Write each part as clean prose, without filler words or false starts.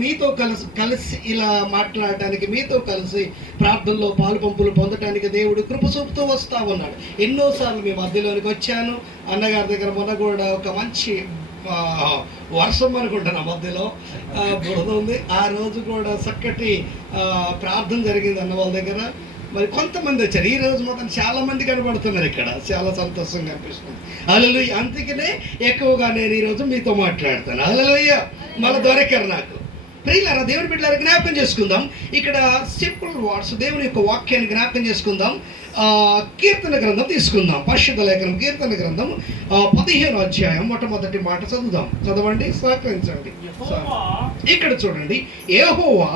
మీతో కలిసి ఇలా మాట్లాడటానికి, మీతో కలిసి ప్రార్థనలో పాలు పంపులు పొందడానికి దేవుడు కృప చూపుతూ వస్తూ ఉన్నాడు. ఎన్నోసార్లు మీ మధ్యలోనికి వచ్చాను. అన్నగారి దగ్గర మొన్న కూడా ఒక మంచి వర్షం అనుకుంటాను, మధ్యలో బురద ఉంది. ఆ రోజు కూడా చక్కటి ప్రార్థన జరిగింది అన్న వాళ్ళ దగ్గర. మరి కొంతమంది వచ్చారు. ఈ రోజు మాత్రం చాలా మంది కనబడుతున్నారు ఇక్కడ. చాలా సంతోషంగా అనిపిస్తుంది. హల్లెలూయా. అందుకనే ఎక్కువగా నేను ఈరోజు మీతో మాట్లాడతాను. హల్లెలూయా. మళ్ళీ దొరికారు నాకు. ప్రియులారా, దేవుని బిడ్డలారా, జ్ఞాపకం చేసుకుందాం. ఇక్కడ సింపుల్ వర్డ్స్, దేవుని యొక్క వాక్యాన్ని జ్ఞాపకం చేసుకుందాం. కీర్తన గ్రంథం తీసుకుందాం. పరిశుద్ధ లేఖనం కీర్తన గ్రంథం 15వ అధ్యాయం మొట్టమొదటి మాట చదువుదాం. చదవండి, సహకరించండి. ఇక్కడ చూడండి, యెహోవా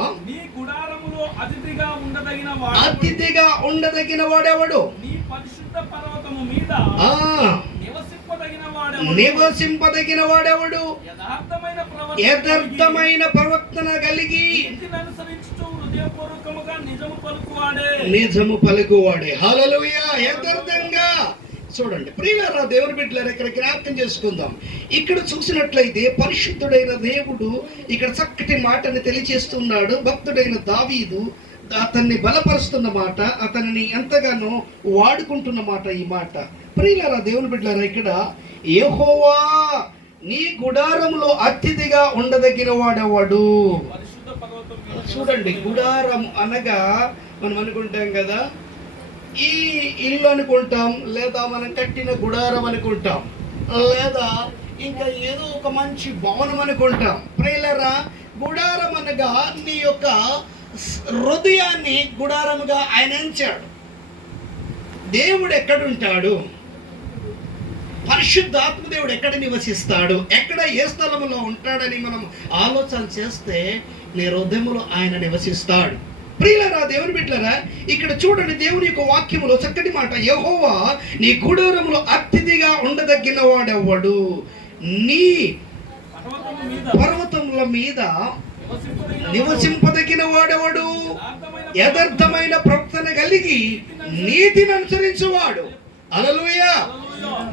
అతిథిగా ఉండదగిన వాడెవడు? నివసింపదగిన వాడెవడు? యథార్థమైన ప్రవర్తన కలిగి నిజము పలుకువాడే. హల్లెలూయా. యథార్థంగా. చూడండి ప్రియులారా, దేవుని బిడ్డలారా, ఇక్కడ జ్ఞాపకం చేసుకుందాం. ఇక్కడ చూసినట్లయితే పరిశుద్ధుడైన దేవుడు ఇక్కడ చక్కటి మాటని తెలియజేస్తున్నాడు. భక్తుడైన దావీదు అతన్ని బలపరుస్తున్న మాట, అతనిని ఎంతగానో వాడుకుంటున్న మాట ఈ మాట. ప్రియులారా, దేవుని బిడ్డలారా, ఇక్కడ యెహోవా నీ గుడారంలో అతిథిగా ఉండదగిన వాడెవడు? చూడండి, గుడారం అనగా మనం అనుకుంటాం కదా, ఈ ఇల్లు అనుకుంటాం, లేదా మనం కట్టిన గుడారం అనుకుంటాం, లేదా ఇంకా ఏదో ఒక మంచి భవనం అనుకుంటాం. ప్రియులారా, గుడారం అనగా నీ యొక్క హృదయాన్ని గుడారముగా ఆయన ఎంచాడు. దేవుడు ఎక్కడుంటాడు? పరిశుద్ధాత్మ దేవుడు ఎక్కడ నివసిస్తాడు? ఎక్కడ, ఏ స్థలంలో ఉంటాడని మనం ఆలోచన చేస్తే నీ హృదయంలో ఆయన నివసిస్తాడు. ప్రియులారా, దేవుని బిడ్డలారా, ఇక్కడ చూడండి, దేవుని యొక్క వాక్యములో చక్కటి మాట, యెహోవా నీ గుడారములో అతిథిగా ఉండదగిన వాడెవడు? నీ పర్వతముల మీద నివసింపదగిన వాడెవడు? యథార్థమైన ప్రవర్తన కలిగి నీతిని అనుసరించువాడు. హల్లెలూయా.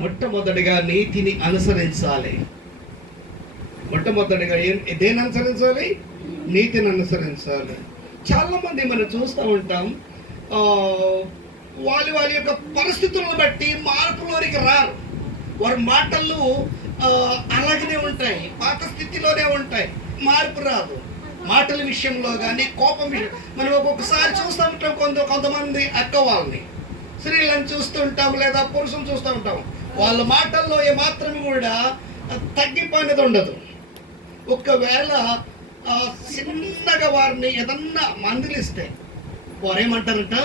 మొట్టమొదటిగా నీతిని అనుసరించాలి. మొట్టమొదటిగా దేని అనుసరించాలి? నీతిని అనుసరించాలి. చాలా మంది మనం చూస్తూ ఉంటాం, వాళ్ళ యొక్క పరిస్థితులను బట్టి మార్పులోనికి రారు. వారి మాటలు అలాగనే ఉంటాయి, పాత స్థితిలోనే ఉంటాయి, మార్పు రాదు. మాటల విషయంలో కానీ, కోపం విషయం మనం ఒక్కొక్కసారి చూస్తూ ఉంటాం. కొంతమంది అక్క వాళ్ళని, స్త్రీలను చూస్తుంటాం, లేదా పురుషులు చూస్తూ ఉంటాం. వాళ్ళ మాటల్లో ఏమాత్రం కూడా తగ్గింపు అనేది ఉండదు. ఒకవేళ చిన్నగా వారిని ఏదన్నా మందులిస్తే వారు ఏమంటారంట,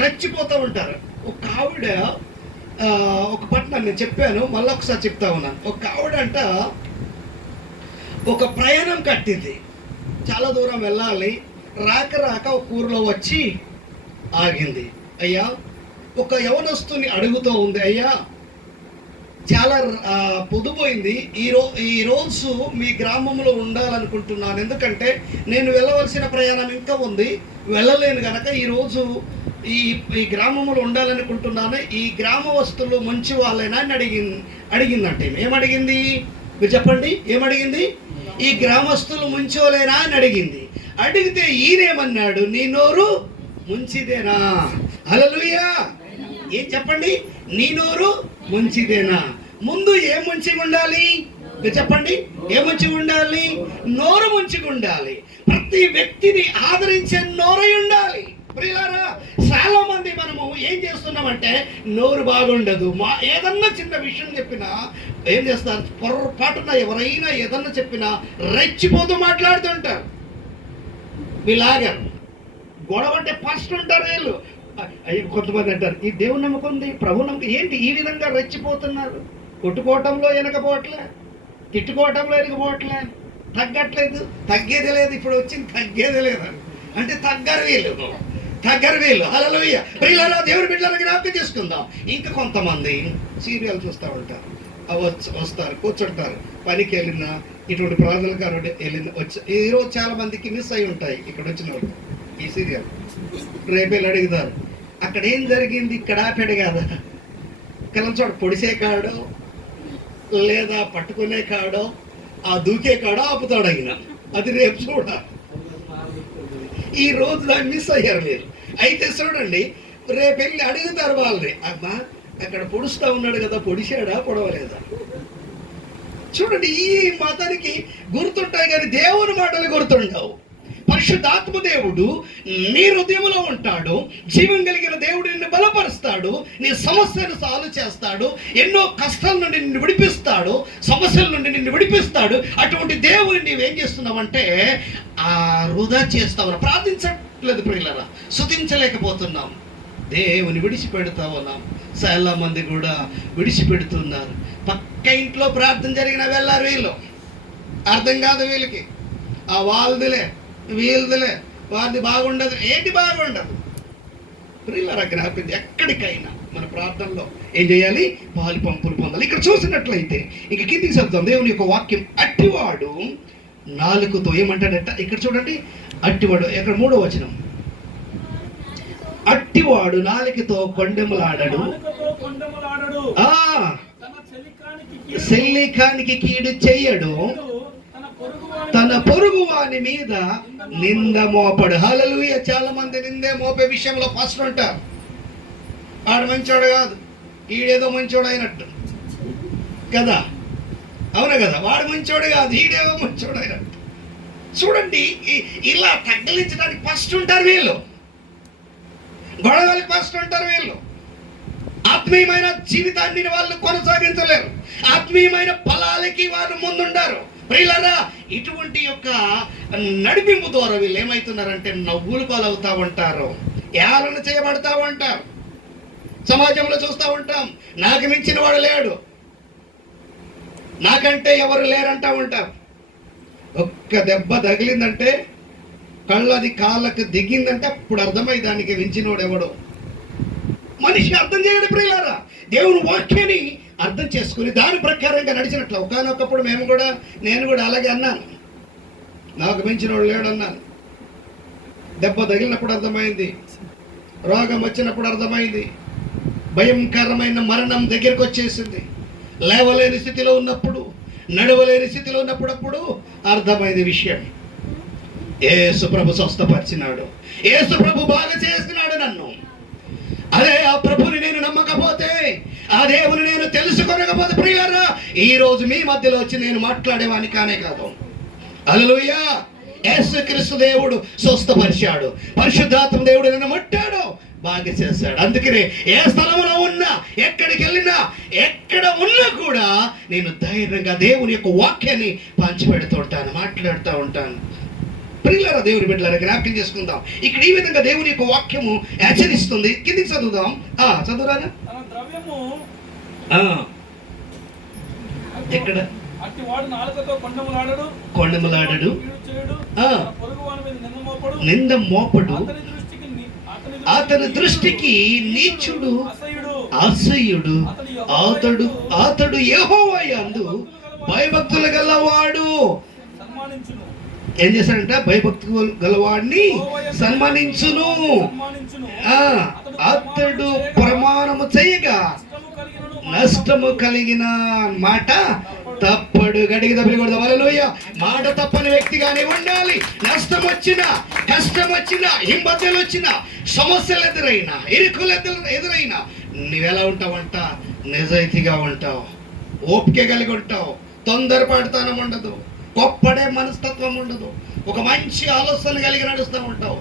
రెచ్చిపోతూ ఉంటారు. ఒక ఆవిడ, ఒక పట్నం నేను చెప్పాను, మళ్ళీ ఒకసారి చెప్తా ఉన్నాను. ఒక ఆవిడ అంట ఒక ప్రయాణం కట్టింది, చాలా దూరం వెళ్ళాలి. రాక ఒక ఊరిలో వచ్చి ఆగింది. అయ్యా, ఒక యవనస్తుని అడుగుతూ ఉంది, అయ్యా చాలా పొద్దుపోయింది, ఈరోజు మీ గ్రామంలో ఉండాలనుకుంటున్నాను, ఎందుకంటే నేను వెళ్ళవలసిన ప్రయాణం ఇంకా ఉంది, వెళ్ళలేను కనుక ఈరోజు ఈ గ్రామంలో ఉండాలనుకుంటున్నాను. ఈ గ్రామవస్తులు మంచి వాళ్ళైనా అని అడిగిందంటే. ఏమడిగింది? మీరు చెప్పండి, ఏమడిగింది? ఈ గ్రామస్తులు ముంచోలేనా అని అడిగింది. అడిగితే ఈయనేమన్నాడు? నీ నోరు ముంచిదేనా? హల్లెలూయా. ఏం చెప్పండి? నీ నోరు ముంచిదేనా? ముందు ఏ ముంచిగా ఉండాలి? మీరు చెప్పండి, ఏ ముంచిగా ఉండాలి? నోరు ముంచిగా ఉండాలి. ప్రతి వ్యక్తిని ఆదరించే నోరై ఉండాలి. ప్రియులారా, చాలా మంది మనము ఏం చేస్తున్నామంటే, నోరు బాగుండదు, ఏదన్నా చిన్న విషయం చెప్పినా ఏం చేస్తారు, పొరపాటున ఎవరైనా ఏదన్నా చెప్పినా రెచ్చిపోతూ మాట్లాడుతుంటారు. వీళ్ళాగా గొడవ అంటే ఫస్ట్ ఉంటారు వీళ్ళు. కొంతమంది అంటారు, ఈ దేవుని నమ్మకం ఉంది, ప్రభు నమ్మకం, ఏంటి ఈ విధంగా రెచ్చిపోతున్నారు? కొట్టుకోవటంలో వెనకపోవట్లే, తిట్టుకోవటంలో వెనకపోవట్లే, తగ్గట్లేదు, తగ్గేది లేదు, ఇప్పుడు వచ్చింది తగ్గేది లేదు అంటే తగ్గరు వీళ్ళు. హల్లెలూయా. ప్రియులారా, దేవుని బిడ్డలను జ్ఞాపకం చేసుకుందాం. ఇంకా కొంతమంది సీరియల్ చూస్తూ ఉంటారు, వస్తారు, కూర్చుంటారు, పనికి వెళ్ళినా, ఇటువంటి ప్రార్థనలు కారణం వెళ్ళిన ఈరోజు చాలా మందికి మిస్ అయి ఉంటాయి ఇక్కడ వచ్చిన వాళ్ళు ఈ సీరియల్. రేపేళ్ళు అడుగుతారు, అక్కడ ఏం జరిగింది, ఇక్కడ ఆపాడు కదా, చోట పొడిసే కాడో లేదా పట్టుకునే కాడో ఆ దూకే కాడో ఆపుతాడు ఆయన. అది రేపు చూడాలి. ఈ రోజు దాన్ని మిస్ అయ్యారు మీరు. అయితే చూడండి, రేపు వెళ్ళి అడుగుతారు వాళ్ళని, అమ్మా అక్కడ పొడుస్తా ఉన్నాడు కదా, పొడిచాడా పొడవలేదా? చూడండి, ఈ మతానికి గుర్తుంటాయి కానీ దేవుని మాటలు గుర్తుండవు. పరిశుద్ధాత్మ దేవుడు నీ హృదయంలో ఉంటాడు. జీవం కలిగిన దేవుడు నిన్ను బలపరుస్తాడు, నీ సమస్యను సాల్వ్ చేస్తాడు, ఎన్నో కష్టాల నుండి నిన్ను విడిపిస్తాడు, సమస్యల నుండి నిన్ను విడిపిస్తాడు. అటువంటి దేవుని నీవేం చేస్తున్నావంటే వృధా చేస్తావు, ప్రార్థించట్లేదు ప్రియులారా, స్తుతించలేకపోతున్నాం, దేవుని విడిచిపెడతా ఉన్నాం. చాలా మంది కూడా విడిచిపెడుతున్నారు. పక్క ఇంట్లో ప్రార్థన జరిగిన వెళ్ళారు వీళ్ళు, అర్థం కాదు వీళ్ళకి, ఆ వాళ్ళదిలే వీళ్ళదిలే, వారిది బాగుండదు. ఏంటి బాగుండదు ప్రియులారా? జ్ఞాపకం, ఎక్కడికైనా మన ప్రార్థనలో ఏం చేయాలి? పాలు పంపులు పొందాలి. ఇక్కడ చూసినట్లయితే ఇంక కిందికి చెప్తాం దేవుని యొక్క వాక్యం. అట్టివాడు నాలుకతో ఏమంటాడట? ఇక్కడ చూడండి, అట్టివాడు, ఇక్కడ 3వ వచనం, అట్టివాడు నాలుకతో కొండెములాడడు, శల్లికానికి కీడు చెయ్యడు, తన పొరుగు వాని మీద నింద మోపడు. హల్లెలూయా. చాలా మంది నిందే మోపే విషయంలో ఫస్ట్ ఉంటారు. వాడు మంచోడు కాదు, ఈడేదో మంచోడు అయినట్టు కదా, అవునా కదా? వాడు మంచోడు కాదు, ఈడేదో మంచోడు అయినట్టు. చూడండి, ఇలా తగ్గించడానికి ఫస్ట్ ఉంటారు వీళ్ళు, గొడవలకి ఫస్ట్ ఉంటారు వీళ్ళు. ఆత్మీయమైన జీవితాన్ని వాళ్ళు కొనసాగించలేరు, ఆత్మీయమైన ఫలాలకి వారు ముందుండారు. ప్రియులారా, ఇటువంటి యొక్క నడిపింపు ద్వారా వీళ్ళు ఏమవుతున్నారంటే నవ్వులు పాలవుతా ఉంటారు, ఏలన చేయబడతా ఉంటారు. సమాజంలో చూస్తూ ఉంటాం, నాకు మించిన వాడు లేడు, నాకంటే ఎవరు లేరంటా ఉంటారు. ఒక్క దెబ్బ తగిలిందంటే, కళ్ళది కాళ్ళకు దిగిందంటే అప్పుడు అర్థమై దానికి మించినోడు ఎవడో. మనిషి అర్థం చేయడు ప్రియులారా, దేవుని వాక్యాన్ని అర్థం చేసుకుని దాని ప్రకారంగా నడిచినట్లు. ఒకనొకప్పుడు నేను కూడా అలాగే అన్నాను, నాకు మించినోడు లేడు అన్నాను. దెబ్బ తగిలినప్పుడు అర్థమైంది, రోగం వచ్చినప్పుడు అర్థమైంది, భయంకరమైన మరణం దగ్గరికి వచ్చేసింది, లేవలేని స్థితిలో ఉన్నప్పుడు, నడవలేని స్థితిలో ఉన్నప్పుడు అర్థమైంది విషయం. యేసు ప్రభు స్వస్థపరిచినాడు, యేసు ప్రభు బాగా చేసినాడు నన్ను. అదే ఆ ప్రభుని నేను నమ్మకపోతే, ఆ దేవుని నేను తెలుసుకోనకపోతే ప్రియులారా, ఈ రోజు మీ మధ్యలో వచ్చి నేను మాట్లాడేవాని కానే కాదు. హల్లెలూయా. యేసుక్రీస్తు దేవుడు స్వస్థపరిచాడు, పరిశుద్ధాత్మ దేవుడు నన్ను ముట్టాడు, బాగా చేశాడు. అందుకనే ఏ స్థలంలో ఉన్నా, ఎక్కడికి వెళ్ళినా, ఎక్కడ ఉన్నా కూడా నేను ధైర్యంగా దేవుని యొక్క వాక్యాన్ని పంచిపెడుతూ ఉంటాను, మాట్లాడుతూ ఉంటాను. ప్రియులారా, దేవుని బిడ్డలారా, జ్ఞాపకం చేసుకుందాం. ఇక్కడ ఈ విధంగా దేవుని యొక్క వాక్యము హెచ్చరిస్తుంది. కిందికి చదువుదాం. చదువురానా? ఎక్కడ? కొండములాడడు, నింద మోపడు, అతని దృష్టికి నీచుడు, అసహ్యుడు, అతడు యెహోవా యందు భయభక్తులు గలవాడు. ఏం చేశాడంట? భయభక్తులు గలవాడిని సన్మానించును. అతడు ప్రమాణము చేయగా నష్టము కలిగిన మాట తప్పడు. గడికి తప్పని కూడా హల్లెలూయా. మాట తప్పని వ్యక్తిగానే ఉండాలి. నష్టం వచ్చినా, కష్టం వచ్చినా, ఇబ్బందులు వచ్చినా, సమస్యలు ఎదురైనా, ఇరుకులు ఎదురైనా నువ్వెలా ఉంటావంట? నిజాయితీగా ఉంటావు, ఓపిక కలిగి ఉంటావు, తొందరపడతానం ఉండదు, గొప్పడే మనస్తత్వం ఉండదు, ఒక మంచి ఆలోచన కలిగి నడుస్తూ ఉంటావు.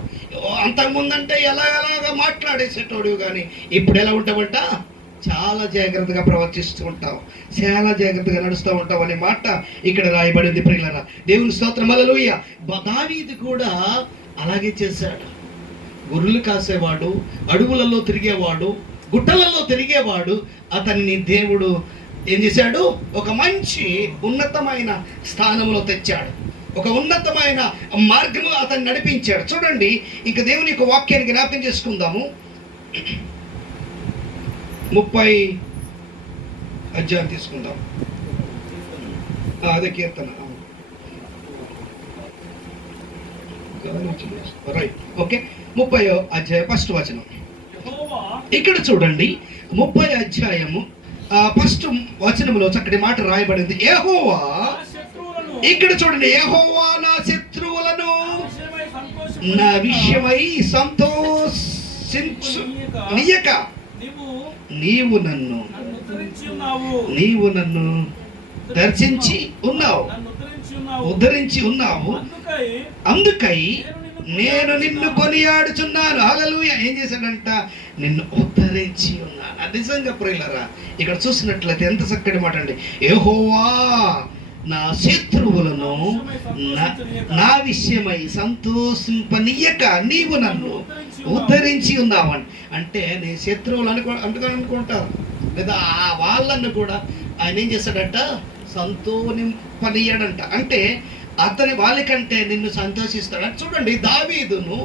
అంతకుముందంటే ఎలాగా మాట్లాడేసేటోడు, కానీ ఇప్పుడు ఎలా ఉంటావంట? చాలా జాగ్రత్తగా ప్రవర్తిస్తూ ఉంటావు, చాలా జాగ్రత్తగా నడుస్తూ ఉంటావు అనే మాట ఇక్కడ రాయబడింది. ప్రియులారా, దేవుని స్తోత్రం. హల్లెలూయా. దావీదు కూడా అలాగే చేశాడు. గొర్రెలు కాసేవాడు, అడవులలో తిరిగేవాడు, గుట్టలలో తిరిగేవాడు. అతన్ని దేవుడు ఏం చేశాడు? ఒక మంచి ఉన్నతమైన స్థానంలో తెచ్చాడు, ఒక ఉన్నతమైన మార్గంలో అతన్ని నడిపించాడు. చూడండి, ఇంక దేవుని యొక్క వాక్యాన్ని జ్ఞాపకం చేసుకుందాము. 30 అధ్యాయం తీసుకుందాం. అదే కీర్తన, రైట్, ఓకే. 30వ అధ్యాయం 1st వచనం. ఇక్కడ చూడండి, 30వ అధ్యాయము 1st వచనంలో చక్కటి మాట రాయబడింది. యెహోవా, ఇక్కడ చూడండి, యెహోవా నా శత్రువులను నా విషయమై సంతోషించు నీయక నీవు నన్ను దర్శించి ఉన్నావు, ఉద్ధరించి ఉన్నావు. అందుకై నేను నిన్ను కొనియాడుచున్నాను. హల్లెలూయా. ఏం చేశాడంట? నిన్ను ఉద్ధరించి ఉన్నాను. అది నిజంగా ప్రియులారా, ఇక్కడ చూసినట్లయితే ఎంత చక్కటి మాట అండి. యెహోవా నా శత్రువులను నా విషయమై సంతోషింపనీయక నీవు నన్ను ఉద్ధరించి ఉన్నావని. అంటే నీ శత్రువులు అనుకుంటారు, లేదా వాళ్ళನ್ನು కూడా ఆయన ఏం చేశాడంట? సంతోషింపనీయడంట. అంటే అతని వాళ్ళకంటే నిన్ను సంతోషిస్తాడు. చూడండి, దావీదును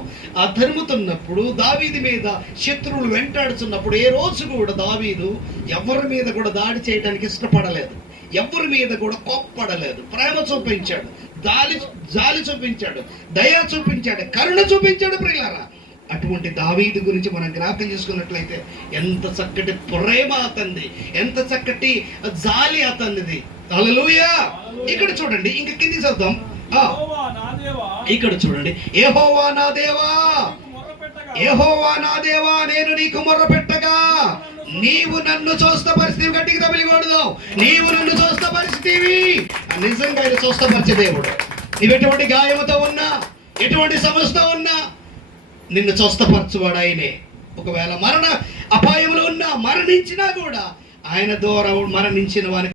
తరుముతున్నప్పుడు, దావీదు మీద శత్రువులు వెంటాడుతున్నప్పుడు ఏ రోజు కూడా దావీదు ఎవరి మీద కూడా దాడి చేయడానికి ఇష్టపడలేదు, ఎవరి మీద కూడా కోప్పడలేదు. ప్రేమ చూపించాడు, జాలి చూపించాడు, దయ చూపించాడు, కరుణ చూపించాడు. ప్రియులారా, అటువంటి దావీదు గురించి మనం జ్ఞాపకం చేసుకున్నట్లయితే ఎంత చక్కటి ప్రేమ అతనిది, ఎంత చక్కటి జాలి అతనిది. హల్లెలూయా. ఇక్కడ చూడండి, ఇంక కింది చదువుదాం. ఇక్కడ చూడండి, యెహోవా నా దేవా, యెహోవా నా దేవా, నేను నీకు మొర్రపెట్టగా నీవు నన్ను స్వస్థపరిస్థితివి. గట్టికి తమిళకూడదు. నీవు నన్ను స్వస్థపరిస్థితివి. నిజంగా ఆయన స్వస్థపరిచే దేవుడు. నీవు ఎటువంటి గాయముతో ఉన్నా, ఎటువంటి సమస్యతో ఉన్నా నిన్ను స్వస్థపరచువాడు ఆయనే. ఒకవేళ మరణ అపాయంలో ఉన్నా, మరణించినా కూడా ఆయన ద్వారా మరణించిన వారికి